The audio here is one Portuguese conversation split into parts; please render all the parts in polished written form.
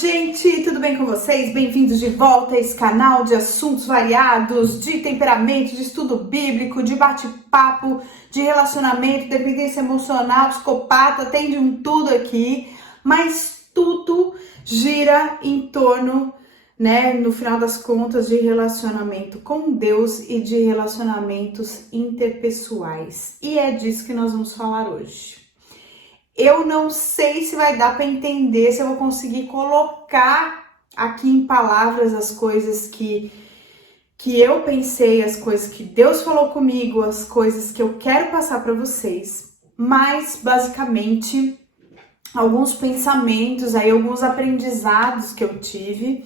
gente, tudo bem com vocês? Bem-vindos de volta a esse canal de assuntos variados, de temperamento, de estudo bíblico, de bate-papo, de relacionamento, dependência emocional, psicopata, tem de um tudo aqui, mas tudo gira em torno, no final das contas, de relacionamento com Deus e de relacionamentos interpessoais. E é disso que nós vamos falar hoje. Eu não sei se vai dar para entender, se eu vou conseguir colocar aqui em palavras as coisas que eu pensei, as coisas que Deus falou comigo, as coisas que eu quero passar para vocês. Mas, basicamente, alguns pensamentos, alguns aprendizados que eu tive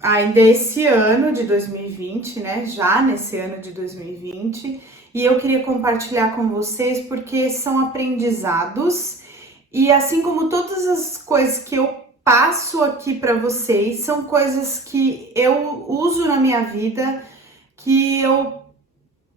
ainda esse ano de 2020, já nesse ano de 2020, e eu queria compartilhar com vocês porque são aprendizados e assim como todas as coisas que eu passo aqui para vocês, são coisas que eu uso na minha vida, que eu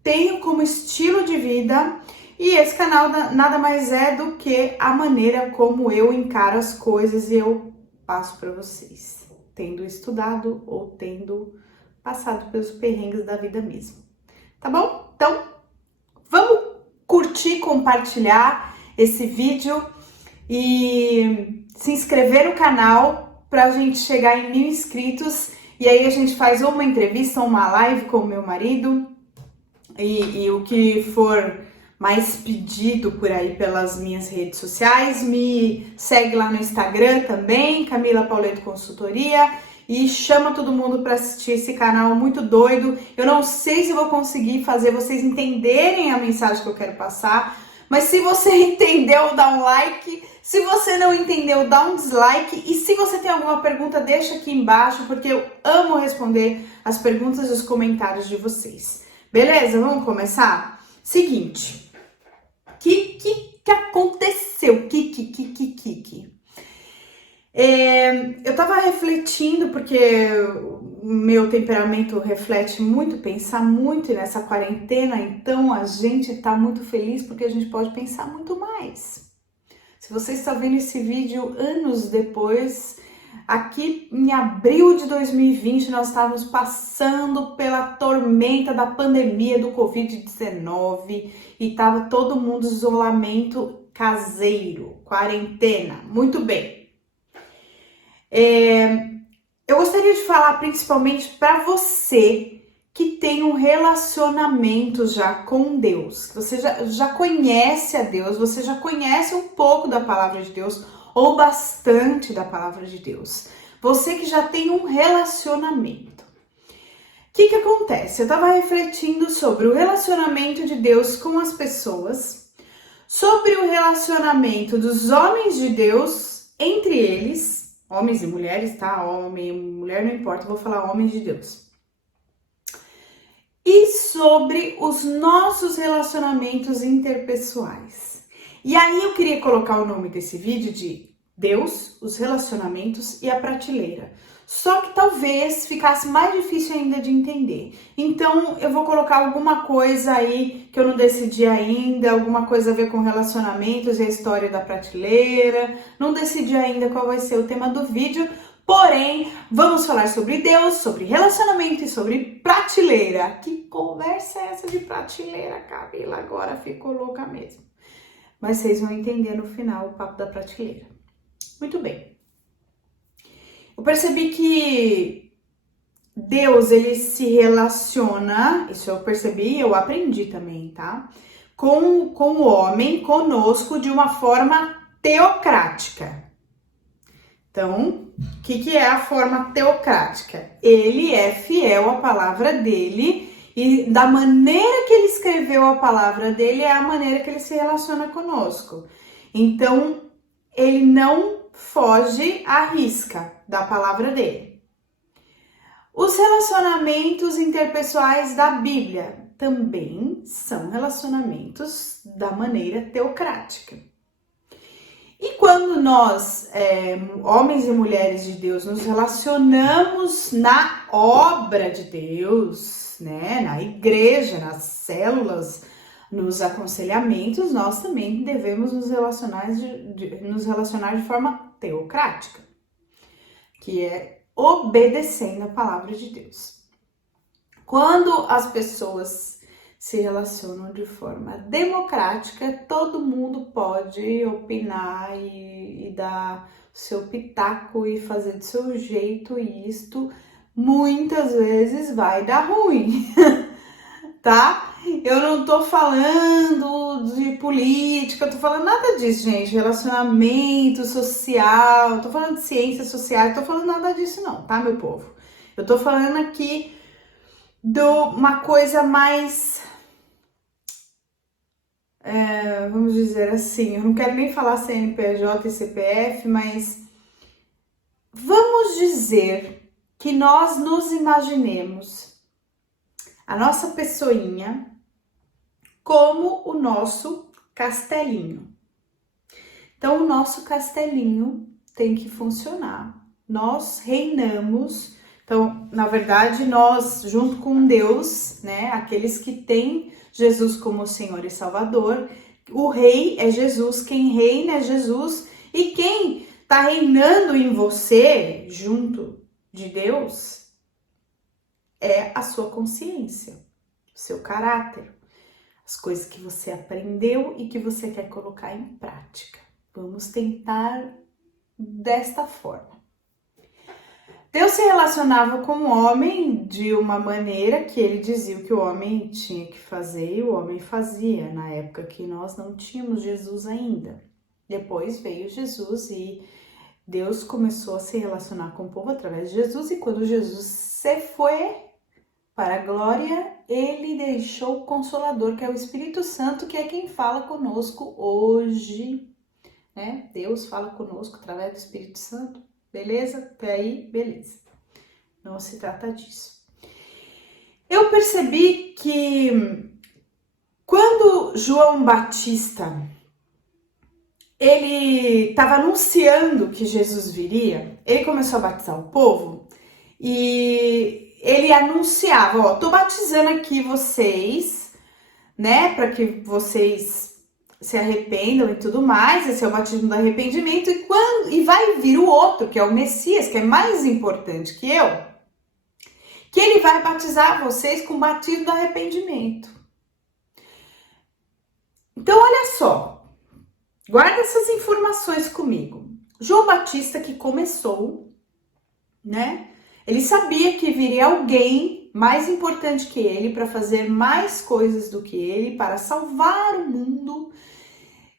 tenho como estilo de vida, e esse canal nada mais é do que a maneira como eu encaro as coisas e eu passo para vocês, tendo estudado ou tendo passado pelos perrengues da vida mesmo. Tá bom? Então, vamos curtir, compartilhar esse vídeo e se inscrever no canal para a gente chegar em 1000 inscritos. E aí a gente faz uma entrevista, uma live com o meu marido e o que for mais pedido por aí pelas minhas redes sociais. Me segue lá no Instagram também, Camila Pauleto Consultoria. E chama todo mundo para assistir esse canal muito doido. Eu não sei se vou conseguir fazer vocês entenderem a mensagem que eu quero passar, mas se você entendeu, dá um like. Se você não entendeu, dá um dislike. E se você tem alguma pergunta, deixa aqui embaixo, porque eu amo responder as perguntas e os comentários de vocês. Beleza? Vamos começar? Seguinte, o que aconteceu? Eu tava refletindo, porque o meu temperamento reflete muito, pensar muito, e nessa quarentena, então a gente tá muito feliz porque a gente pode pensar muito mais. Se você está vendo esse vídeo anos depois, aqui em abril de 2020, nós estávamos passando pela tormenta da pandemia do Covid-19 e tava todo mundo em isolamento caseiro, quarentena, muito bem. Eu gostaria de falar principalmente para você que tem um relacionamento já com Deus, que você já conhece a Deus, você já conhece um pouco da palavra de Deus ou bastante da palavra de Deus. Você que já tem um relacionamento. O que acontece? Eu estava refletindo sobre o relacionamento de Deus com as pessoas, sobre o relacionamento dos homens de Deus entre eles, homens e mulheres, tá? Homem e mulher não importa, eu vou falar homens de Deus. E sobre os nossos relacionamentos interpessoais. E aí eu queria colocar o nome desse vídeo de Deus, os relacionamentos e a prateleira. Só que talvez ficasse mais difícil ainda de entender. Então eu vou colocar alguma coisa aí que eu não decidi ainda, alguma coisa a ver com relacionamentos e a história da prateleira. Não decidi ainda qual vai ser o tema do vídeo, porém vamos falar sobre Deus, sobre relacionamento e sobre prateleira. Que conversa é essa de prateleira, Camila? Agora ficou louca mesmo. Mas vocês vão entender no final o papo da prateleira. Muito bem. Eu percebi que Deus, ele se relaciona, isso eu percebi, eu aprendi também, tá? Com o homem, conosco, de uma forma teocrática. Então, o que é a forma teocrática? Ele é fiel à palavra dele e da maneira que ele escreveu a palavra dele é a maneira que ele se relaciona conosco. Então, ele não foge à risca da palavra dele. Os relacionamentos interpessoais da Bíblia também são relacionamentos da maneira teocrática. E quando nós, homens e mulheres de Deus, nos relacionamos na obra de Deus, na igreja, nas células, nos aconselhamentos, nós também devemos nos relacionar de forma teocrática. que é obedecendo a palavra de Deus. Quando as pessoas se relacionam de forma democrática, todo mundo pode opinar e dar seu pitaco e fazer do seu jeito, e isto muitas vezes vai dar ruim, tá? Eu não tô falando de política, eu tô falando nada disso, gente. Relacionamento social, tô falando de ciências sociais, tô falando nada disso não, tá, meu povo? Eu tô falando aqui de uma coisa mais, vamos dizer assim, eu não quero nem falar CNPJ e CPF, mas vamos dizer que nós nos imaginemos a nossa pessoinha como o nosso castelinho. Então, o nosso castelinho tem que funcionar. Nós reinamos. Então, na verdade, nós, junto com Deus, né, aqueles que têm Jesus como Senhor e Salvador, o rei é Jesus, quem reina é Jesus, e quem está reinando em você, junto de Deus, é a sua consciência, o seu caráter, as coisas que você aprendeu e que você quer colocar em prática. Vamos tentar desta forma. Deus se relacionava com o homem de uma maneira que ele dizia o que o homem tinha que fazer e o homem fazia, na época que nós não tínhamos Jesus ainda. Depois veio Jesus e Deus começou a se relacionar com o povo através de Jesus, e quando Jesus se foi para a glória, ele deixou o Consolador, que é o Espírito Santo, que é quem fala conosco hoje, né? Deus fala conosco através do Espírito Santo. Beleza? Até aí, beleza. Não se trata disso. Eu percebi que quando João Batista, ele estava anunciando que Jesus viria, ele começou a batizar o povo e ele anunciava, ó, tô batizando aqui vocês, né, para que vocês se arrependam e tudo mais, esse é o batismo do arrependimento, e vai vir o outro, que é o Messias, que é mais importante que eu, que ele vai batizar vocês com o batismo do arrependimento. Então, olha só, guarda essas informações comigo. João Batista, que começou, né, ele sabia que viria alguém mais importante que ele para fazer mais coisas do que ele, para salvar o mundo,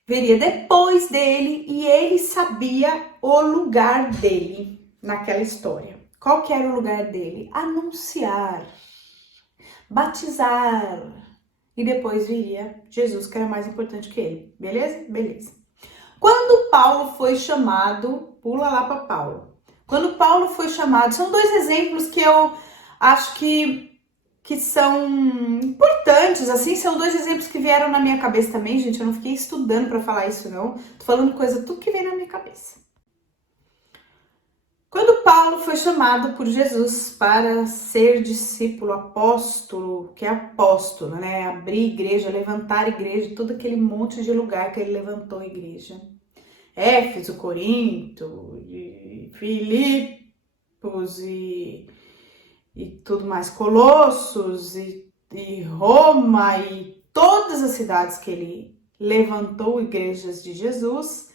viria depois dele, e ele sabia o lugar dele naquela história. Qual que era o lugar dele? Anunciar, batizar, e depois viria Jesus, que era mais importante que ele. Beleza? Beleza. Quando Paulo foi chamado, pula lá para Paulo. Quando Paulo foi chamado, são dois exemplos que eu acho que são importantes, assim, são dois exemplos que vieram na minha cabeça também, gente, eu não fiquei estudando para falar isso, não, tô falando coisa, tudo que vem na minha cabeça. Quando Paulo foi chamado por Jesus para ser discípulo, apóstolo, que é apóstolo, né, abrir igreja, levantar igreja, todo aquele monte de lugar que ele levantou igreja, Éfeso, Corinto, Filipos e tudo mais, Colossos e Roma e todas as cidades que ele levantou igrejas de Jesus.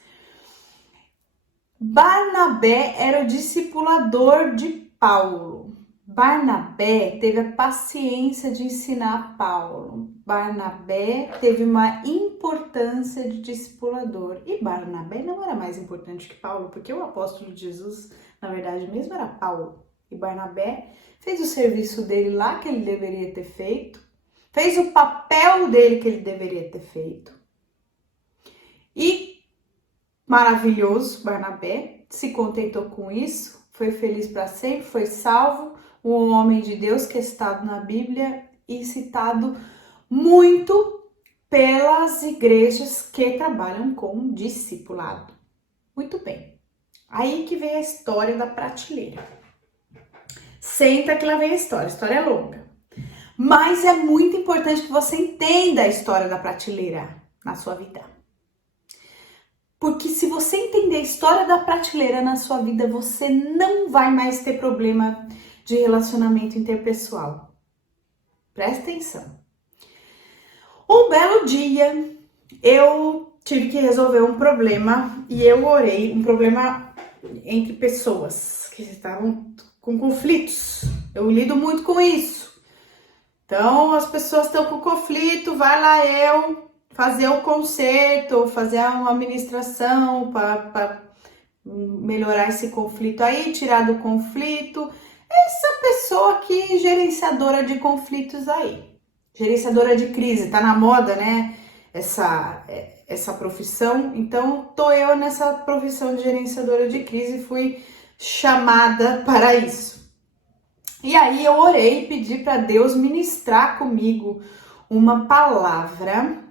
Barnabé era o discipulador de Paulo. Barnabé teve a paciência de ensinar Paulo. Barnabé teve uma importância de discipulador. E Barnabé não era mais importante que Paulo, porque o apóstolo de Jesus, na verdade mesmo, era Paulo. E Barnabé fez o serviço dele lá que ele deveria ter feito, fez o papel dele que ele deveria ter feito. E maravilhoso, Barnabé se contentou com isso, foi feliz para sempre, foi salvo, um homem de Deus que é citado na Bíblia e citado muito pelas igrejas que trabalham com discipulado. Muito bem, aí que vem a história da prateleira. Senta que lá vem a história é longa. Mas é muito importante que você entenda a história da prateleira na sua vida. Porque se você entender a história da prateleira na sua vida, você não vai mais ter problema de relacionamento interpessoal. Presta atenção. Um belo dia, eu tive que resolver um problema e eu orei, um problema entre pessoas que estavam com conflitos. Eu lido muito com isso. Então, as pessoas estão com conflito, vai lá eu fazer o conserto, fazer uma administração para melhorar esse conflito aí, tirar do conflito. Essa pessoa aqui, gerenciadora de conflitos aí. Gerenciadora de crise, tá na moda, né? Essa profissão. Então, tô eu nessa profissão de gerenciadora de crise, fui chamada para isso. E aí eu orei e pedi para Deus ministrar comigo uma palavra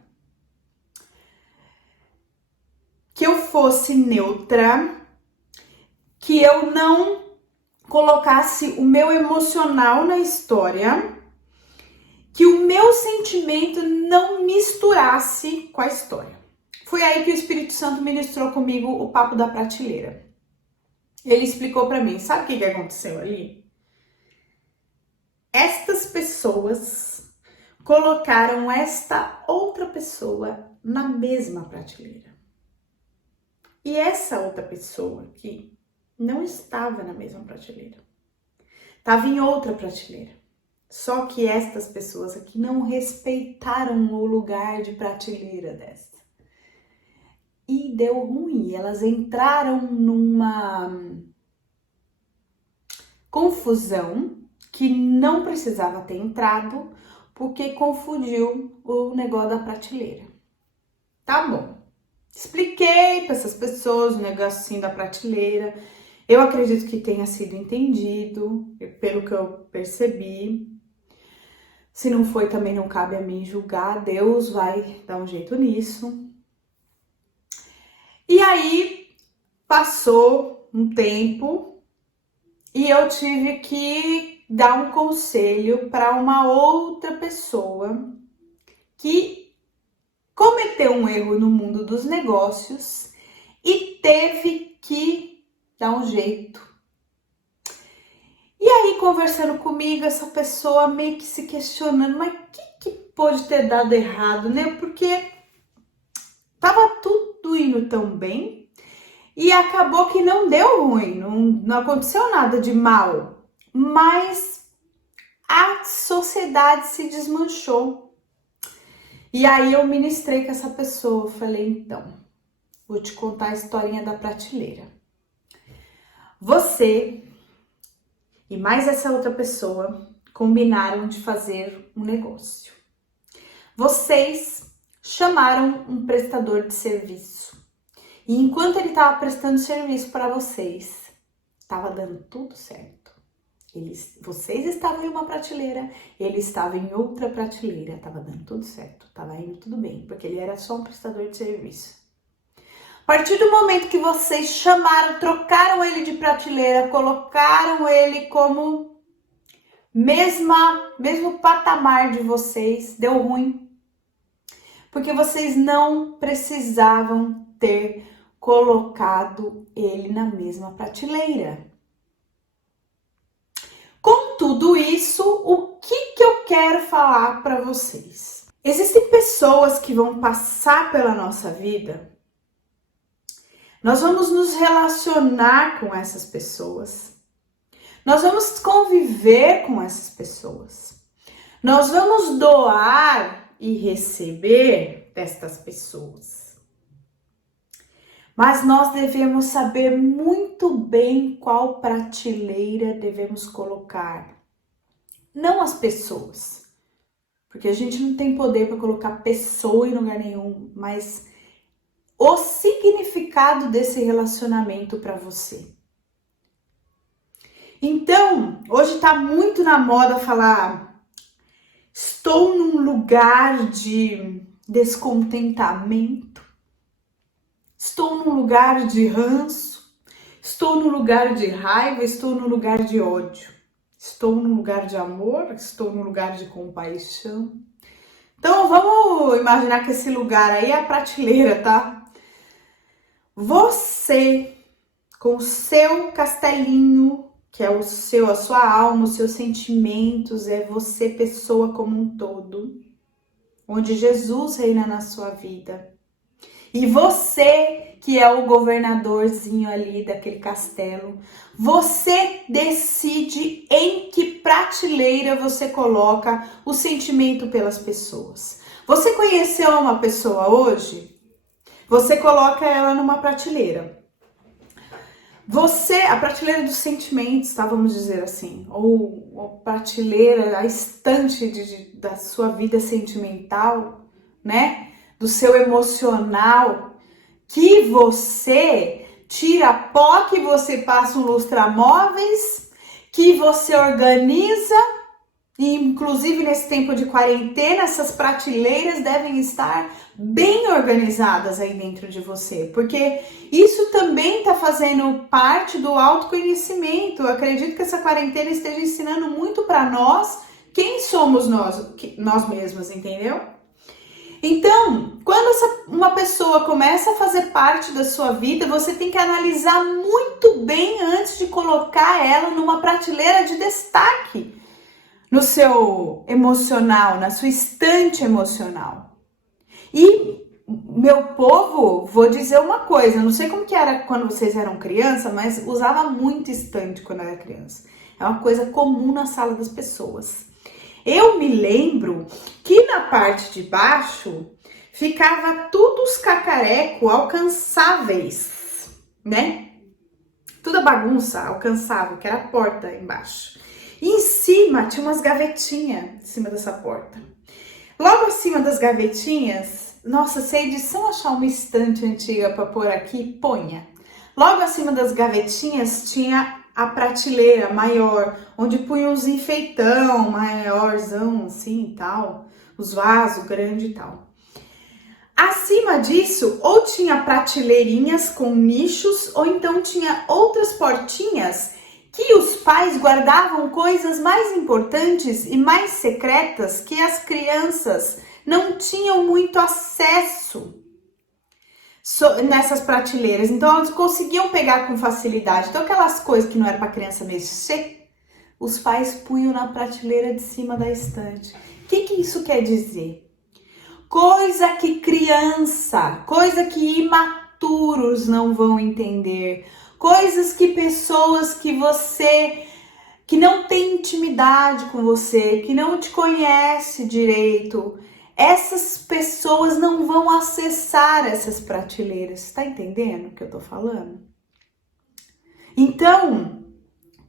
que eu fosse neutra, que eu não colocasse o meu emocional na história, que o meu sentimento não misturasse com a história. Foi aí que o Espírito Santo ministrou comigo o papo da prateleira. Ele explicou para mim, sabe o que aconteceu ali? Estas pessoas colocaram esta outra pessoa na mesma prateleira. E essa outra pessoa aqui não estava na mesma prateleira. Estava em outra prateleira. Só que estas pessoas aqui não respeitaram o lugar de prateleira desta. E deu ruim. Elas entraram numa confusão que não precisava ter entrado, porque confundiu o negócio da prateleira. Tá bom. Expliquei para essas pessoas o negocinho da prateleira. Eu acredito que tenha sido entendido, pelo que eu percebi. Se não foi, também não cabe a mim julgar. Deus vai dar um jeito nisso. E aí, passou um tempo e eu tive que dar um conselho para uma outra pessoa que cometeu um erro no mundo dos negócios e teve que dar um jeito. E aí, conversando comigo, essa pessoa meio que se questionando, mas o que pode ter dado errado, né? Porque tava tudo indo tão bem e acabou que não deu ruim, não aconteceu nada de mal, mas a sociedade se desmanchou. E aí eu ministrei com essa pessoa, falei, então, vou te contar a historinha da prateleira. Você e mais essa outra pessoa combinaram de fazer um negócio. Vocês chamaram um prestador de serviço. E enquanto ele estava prestando serviço para vocês, estava dando tudo certo. Vocês estavam em uma prateleira, ele estava em outra prateleira, estava dando tudo certo, estava indo tudo bem, porque ele era só um prestador de serviço. A partir do momento que vocês chamaram, trocaram ele de prateleira, colocaram ele como mesmo patamar de vocês, deu ruim. Porque vocês não precisavam ter colocado ele na mesma prateleira. Com tudo isso, o que eu quero falar para vocês? Existem pessoas que vão passar pela nossa vida. Nós vamos nos relacionar com essas pessoas. Nós vamos conviver com essas pessoas. Nós vamos doar e receber destas pessoas. Mas nós devemos saber muito bem qual prateleira devemos colocar. Não as pessoas, porque a gente não tem poder para colocar pessoa em lugar nenhum, mas o significado desse relacionamento para você. Então, hoje está muito na moda falar, estou num lugar de descontentamento. Estou num lugar de ranço, estou num lugar de raiva, estou num lugar de ódio, estou num lugar de amor, estou num lugar de compaixão. Então vamos imaginar que esse lugar aí é a prateleira, tá? Você, com o seu castelinho, que é a sua alma, os seus sentimentos, é você, pessoa como um todo, onde Jesus reina na sua vida. E você, que é o governadorzinho ali daquele castelo, você decide em que prateleira você coloca o sentimento pelas pessoas. Você conheceu uma pessoa hoje? Você coloca ela numa prateleira. A prateleira dos sentimentos, tá? Vamos dizer assim. Ou a prateleira, a estante da sua vida sentimental, né? Do seu emocional, que você tira pó, que você passa um lustramóveis, que você organiza. E, inclusive, nesse tempo de quarentena, essas prateleiras devem estar bem organizadas aí dentro de você, porque isso também está fazendo parte do autoconhecimento. Eu acredito que essa quarentena esteja ensinando muito para nós quem somos nós mesmos, entendeu? Então, quando uma pessoa começa a fazer parte da sua vida, você tem que analisar muito bem antes de colocar ela numa prateleira de destaque no seu emocional, na sua estante emocional. E, meu povo, vou dizer uma coisa, não sei como que era quando vocês eram criança, mas usava muito estante quando era criança. É uma coisa comum na sala das pessoas. Eu me lembro que na parte de baixo ficava tudo os cacareco alcançáveis, né? Toda bagunça alcançável, que era a porta embaixo. E em cima tinha umas gavetinhas em cima dessa porta. Logo acima das gavetinhas, nossa, se a edição achar uma estante antiga para pôr aqui, ponha. Logo acima das gavetinhas tinha a prateleira maior, onde punha uns enfeitão maiorzão assim e tal, os vasos grandes e tal. Acima disso, ou tinha prateleirinhas com nichos, ou então tinha outras portinhas que os pais guardavam coisas mais importantes e mais secretas que as crianças não tinham muito acesso nessas prateleiras. Então, elas conseguiam pegar com facilidade. Então, aquelas coisas que não era para criança mexer, os pais punham na prateleira de cima da estante. O que isso quer dizer? Coisa que imaturos não vão entender. Coisas que pessoas que não tem intimidade com você, que não te conhece direito, essas pessoas não vão acessar essas prateleiras. Tá entendendo o que eu tô falando? Então,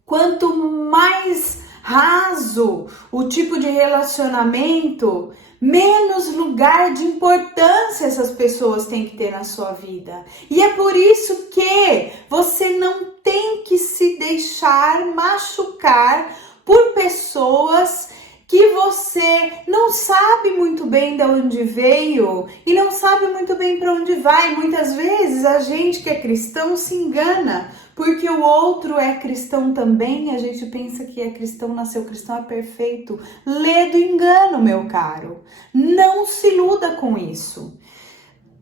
quanto mais raso o tipo de relacionamento, menos lugar de importância essas pessoas têm que ter na sua vida. E é por isso que você não tem que se deixar machucar por pessoas que você não sabe muito bem de onde veio e não sabe muito bem para onde vai. Muitas vezes a gente que é cristão se engana, porque o outro é cristão também, a gente pensa que é cristão, nasceu cristão, é perfeito. Lê do engano, meu caro. Não se iluda com isso.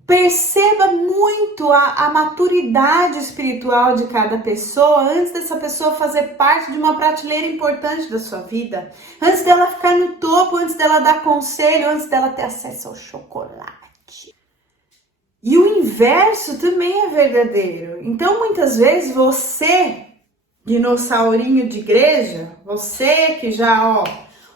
Perceba muito a maturidade espiritual de cada pessoa antes dessa pessoa fazer parte de uma prateleira importante da sua vida. Antes dela ficar no topo, antes dela dar conselho, antes dela ter acesso ao chocolate. E o inverso também é verdadeiro. Então, muitas vezes, você, dinossaurinho de igreja, você que já,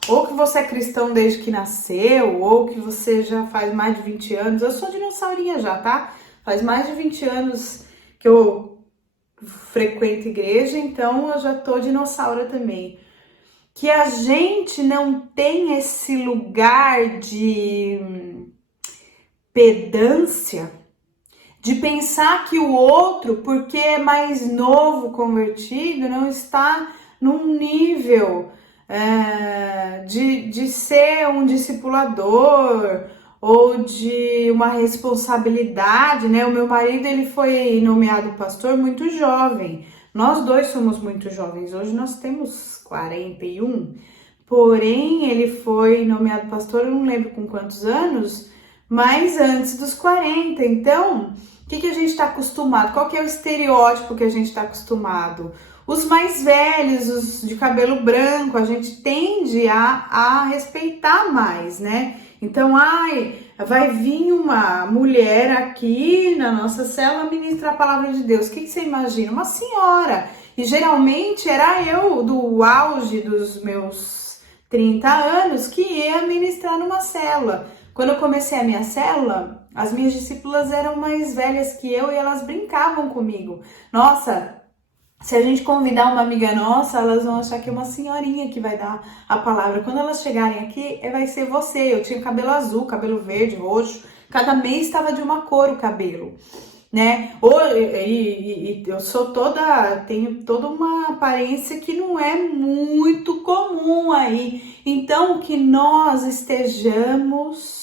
ou que você é cristão desde que nasceu, ou que você já faz mais de 20 anos. Eu sou dinossaurinha já, tá? Faz mais de 20 anos que eu frequento igreja, então eu já tô dinossauro também. Que a gente não tem esse lugar de pedância, de pensar que o outro, porque é mais novo convertido, não está num nível de ser um discipulador ou de uma responsabilidade, né? O meu marido, ele foi nomeado pastor muito jovem. Nós dois somos muito jovens. Hoje nós temos 41. Porém, ele foi nomeado pastor, eu não lembro com quantos anos, mas antes dos 40. Então, que a gente está acostumado? Qual que é o estereótipo que a gente está acostumado? Os mais velhos, os de cabelo branco, a gente tende a respeitar mais, né? Então, vai vir uma mulher aqui na nossa célula ministrar a palavra de Deus. O que você imagina? Uma senhora. E geralmente era eu, do auge dos meus 30 anos, que ia ministrar numa célula. Quando eu comecei a minha célula, as minhas discípulas eram mais velhas que eu e elas brincavam comigo. Nossa, se a gente convidar uma amiga nossa, elas vão achar que é uma senhorinha que vai dar a palavra. Quando elas chegarem aqui, vai ser você. Eu tinha cabelo azul, cabelo verde, roxo. Cada mês estava de uma cor o cabelo, né? E eu tenho toda uma aparência que não é muito comum aí. Então, que nós estejamos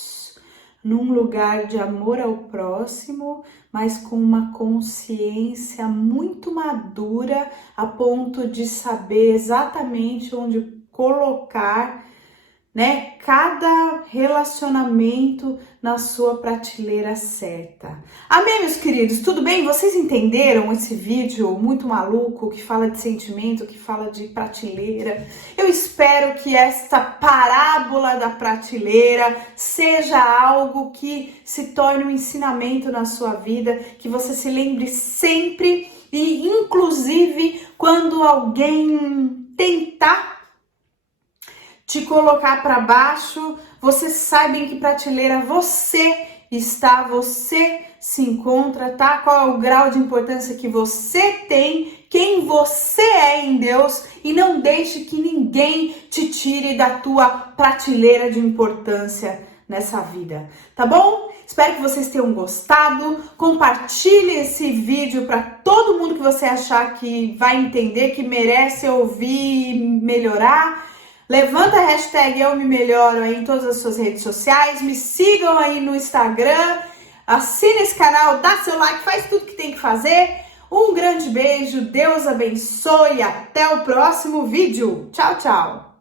num lugar de amor ao próximo, mas com uma consciência muito madura a ponto de saber exatamente onde colocar, né, cada relacionamento na sua prateleira certa. Amém, meus queridos? Tudo bem? Vocês entenderam esse vídeo muito maluco que fala de sentimento, que fala de prateleira? Eu espero que esta parábola da prateleira seja algo que se torne um ensinamento na sua vida, que você se lembre sempre e, inclusive, quando alguém tentar te colocar para baixo, você sabe em que prateleira você está, você se encontra, tá? Qual é o grau de importância que você tem, quem você é em Deus, e não deixe que ninguém te tire da tua prateleira de importância nessa vida, tá bom? Espero que vocês tenham gostado. Compartilhe esse vídeo para todo mundo que você achar que vai entender, que merece ouvir e melhorar. Levanta a hashtag Eu Me Melhoro aí em todas as suas redes sociais. Me sigam aí no Instagram. Assine esse canal, dá seu like, faz tudo que tem que fazer. Um grande beijo, Deus abençoe e até o próximo vídeo. Tchau, tchau!